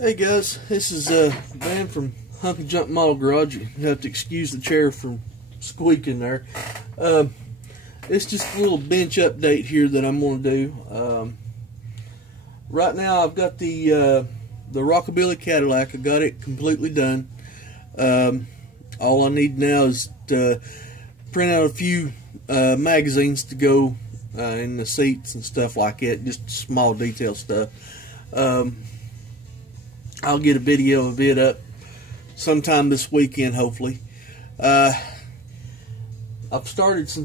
Hey guys, this is Dan from Humpy Jump Model Garage. You have to excuse the chair from squeaking there. It's just a little bench update here that I'm going to do. Right now I've got the Rockabilly Cadillac. I got it completely done. All I need now is to print out a few magazines to go in the seats and stuff like that, just small detail stuff. I'll get a video of it up sometime this weekend, hopefully. Since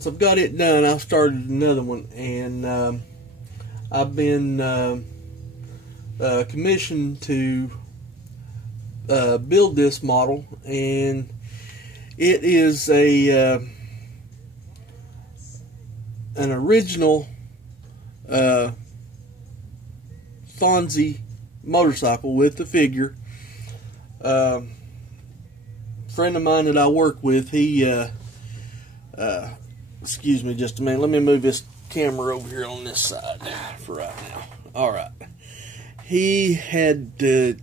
I've got it done, I've started another one, and I've been commissioned to build this model, and it is an original fonzy motorcycle with the figure. Friend of mine that I work with, he excuse me just a minute, let me move this camera over here on this side for right now. Alright, he had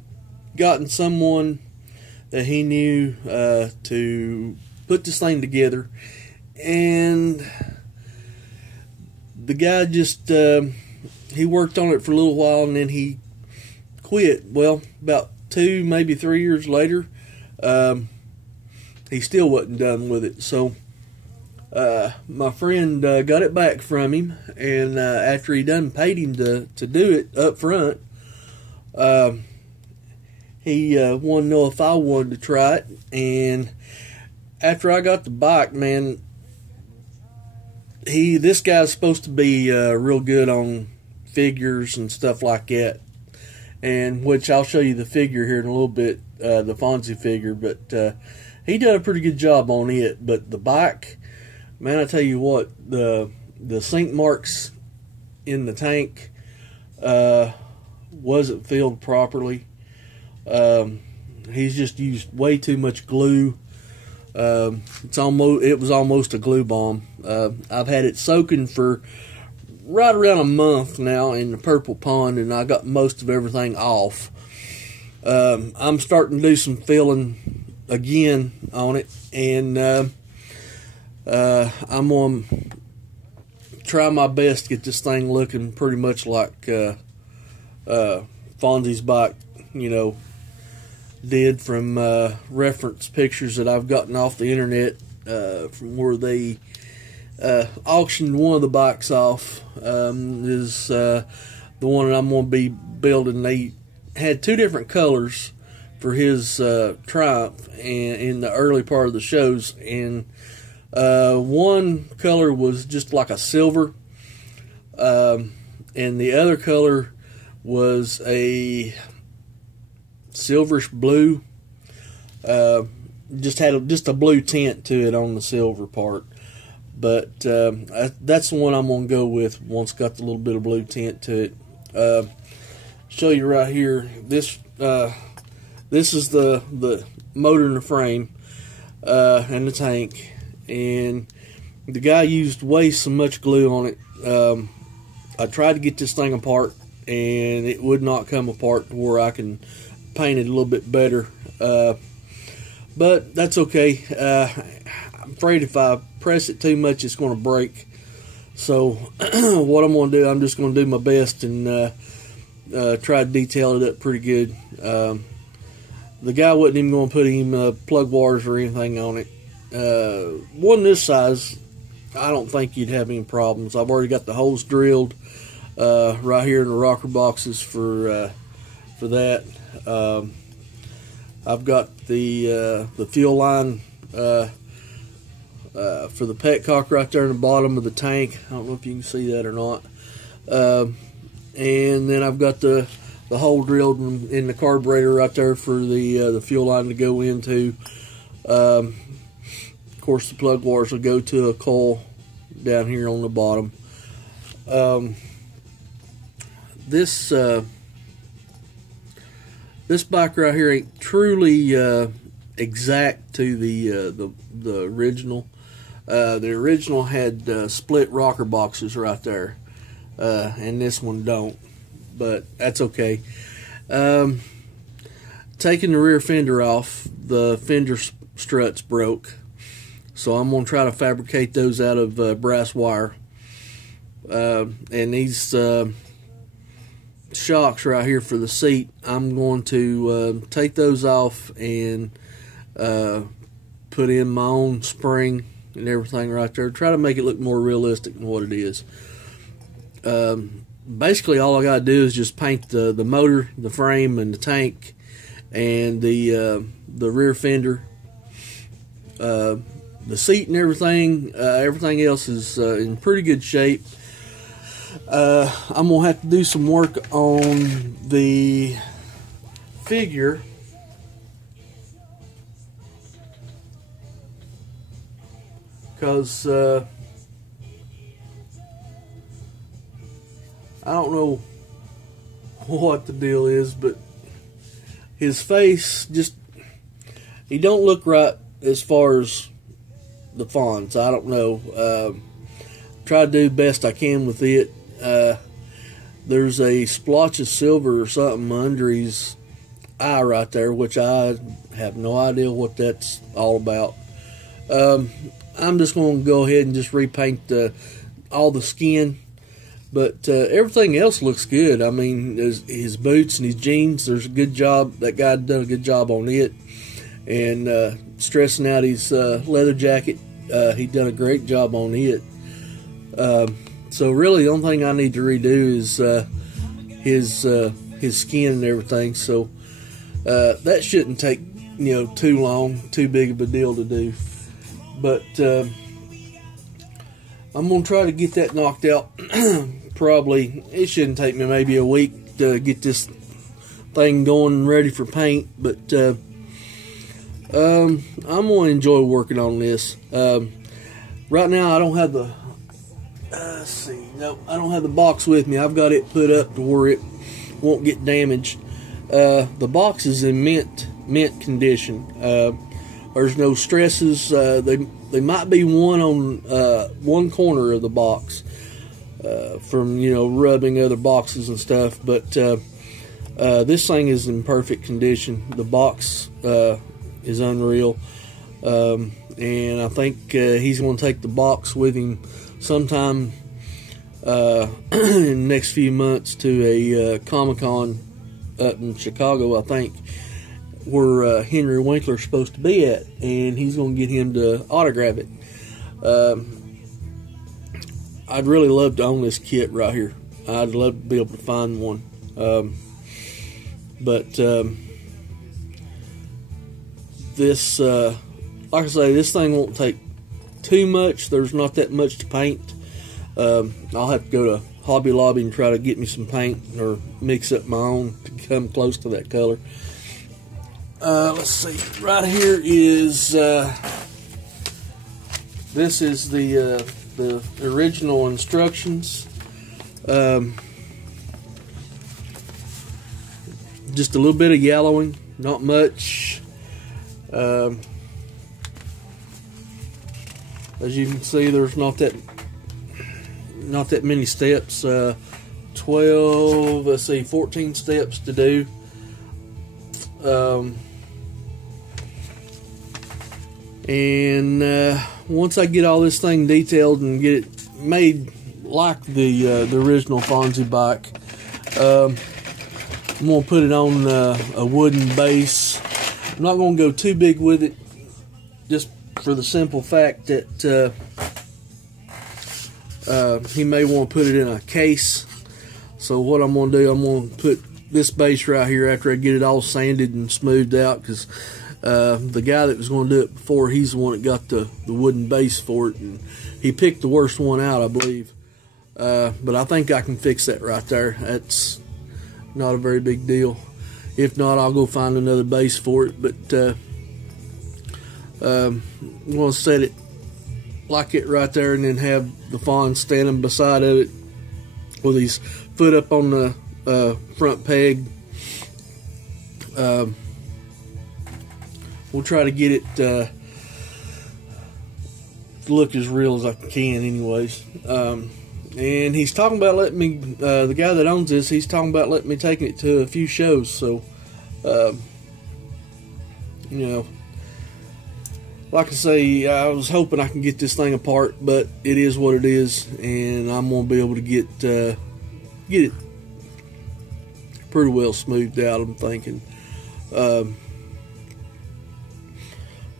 gotten someone that he knew to put this thing together, and the guy just he worked on it for a little while, and then he quit. Well, about 2, maybe 3 years later, he still wasn't done with it. So my friend got it back from him, and after he done paid him to do it up front, he wanted to know if I wanted to try it. And after I got the bike, man, this guy's supposed to be real good on figures and stuff like that, and which I'll show you the figure here in a little bit, the Fonzie figure, but he did a pretty good job on it. But the bike, man, I tell you what, the sink marks in the tank wasn't filled properly. He's just used way too much glue. It was almost a glue bomb. I've had it soaking for right around a month now in the purple pond, and I got most of everything off. I'm starting to do some filling again on it, and I'm going to try my best to get this thing looking pretty much like Fonzie's bike, did, from reference pictures that I've gotten off the internet from where they auctioned one of the bikes off. Is the one that I'm going to be building. They had 2 different colors for his Triumph and in the early part of the shows, and one color was just like a silver, and the other color was a silverish blue. Just had a blue tint to it on the silver part. But that's the one I'm going to go with once got the little bit of blue tint to it. Show you right here. This is the motor and the frame and the tank. And the guy used way so much glue on it. I tried to get this thing apart, and it would not come apart to where I can paint it a little bit better. But that's okay. I'm afraid if I press it too much, it's going to break. So what I'm going to do, I'm just going to do my best and try to detail it up pretty good. The guy wasn't even going to put any plug wires or anything on it. One this size, I don't think you'd have any problems. I've already got the holes drilled right here in the rocker boxes for that. I've got the fuel line for the petcock right there in the bottom of the tank. I don't know if you can see that or not. And then I've got the hole drilled in the carburetor right there for the fuel line to go into. Of course, the plug wires will go to a coil down here on the bottom. This bike right here ain't truly exact to the original. The original had split rocker boxes right there, and this one don't, but that's okay. taking the rear fender off, the fender struts broke. So I'm going to try to fabricate those out of brass wire. And these shocks right here for the seat, I'm going to take those off and put in my own spring and everything right there. Try to make it look more realistic than what it is. Basically all I gotta do is just paint the motor, the frame, and the tank, and the rear fender, the seat and everything. Everything else is in pretty good shape. I'm gonna have to do some work on the figure, because I don't know what the deal is, but his face just, he don't look right as far as the fonts. I don't know. Try to do the best I can with it. There's a splotch of silver or something under his eye right there, which I have no idea what that's all about. I'm just going to go ahead and just repaint all the skin, but everything else looks good. I mean, his boots and his jeans, there's a good job. That guy done a good job on it. And stressing out his leather jacket, he done a great job on it. So really the only thing I need to redo is his skin and everything. So that shouldn't take, you know, too long, too big of a deal to do. But I'm going to try to get that knocked out. Probably, it shouldn't take me maybe a week to get this thing going and ready for paint. But I'm going to enjoy working on this. Right now I don't have the, let's see, no, I don't have the box with me. I've got it put up to where it won't get damaged. The box is in mint condition. There's no stresses. They might be one on one corner of the box from, you know, rubbing other boxes and stuff. But this thing is in perfect condition. The box is unreal, and I think he's going to take the box with him sometime in the next few months to a Comic-Con up in Chicago, I think, where Henry Winkler's supposed to be at, and he's going to get him to autograph it. I'd really love to own this kit right here. I'd love to be able to find one. But this, like I say, this thing won't take too much. There's not that much to paint. I'll have to go to Hobby Lobby and try to get me some paint or mix up my own to come close to that color. Let's see. Right here is this is the original instructions. Just a little bit of yellowing, not much. As you can see, there's not that many steps. 12, let's see, 14 steps to do. And once I get all this thing detailed and get it made like the original Fonzie bike, I'm going to put it on a wooden base. I'm not going to go too big with it, just for the simple fact that he may want to put it in a case. So what I'm going to do, I'm going to put this base right here after I get it all sanded and smoothed out, because the guy that was going to do it before, he's the one that got the wooden base for it, and he picked the worst one out, I believe. But I think I can fix that right there. That's not a very big deal. If not, I'll go find another base for it. But I'm going to set it like it right there, and then have the Fonz standing beside of it with his foot up on the front peg. We'll try to get it to look as real as I can anyways. And he's talking about letting me, the guy that owns this, he's talking about letting me take it to a few shows. So you know, like I say, I was hoping I can get this thing apart, but it is what it is, and I'm gonna be able to get it pretty well smoothed out, I'm thinking. Of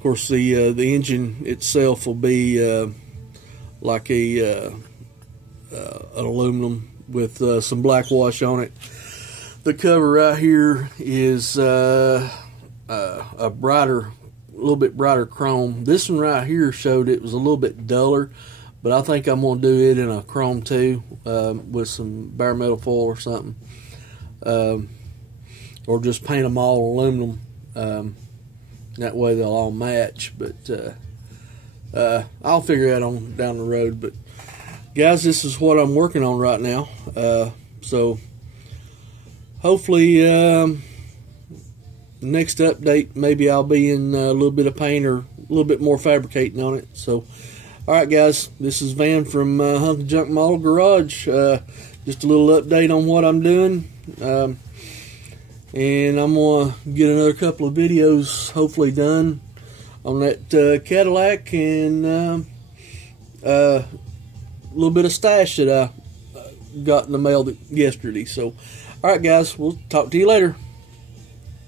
course, the engine itself will be like an aluminum with some black wash on it. The cover right here is a little bit brighter chrome. This one right here showed it was a little bit duller, but I think I'm going to do it in a chrome too, with some bare metal foil or something, or just paint them all aluminum. That way they'll all match. But I'll figure that on down the road. But guys, this is what I'm working on right now. So hopefully next update, maybe I'll be in a little bit of paint or a little bit more fabricating on it. So, alright guys, this is Van from Hunky Junk Model Garage. Just a little update on what I'm doing. And I'm going to get another couple of videos hopefully done on that Cadillac, and a little bit of stash that I got in the mail yesterday. So, alright guys, we'll talk to you later.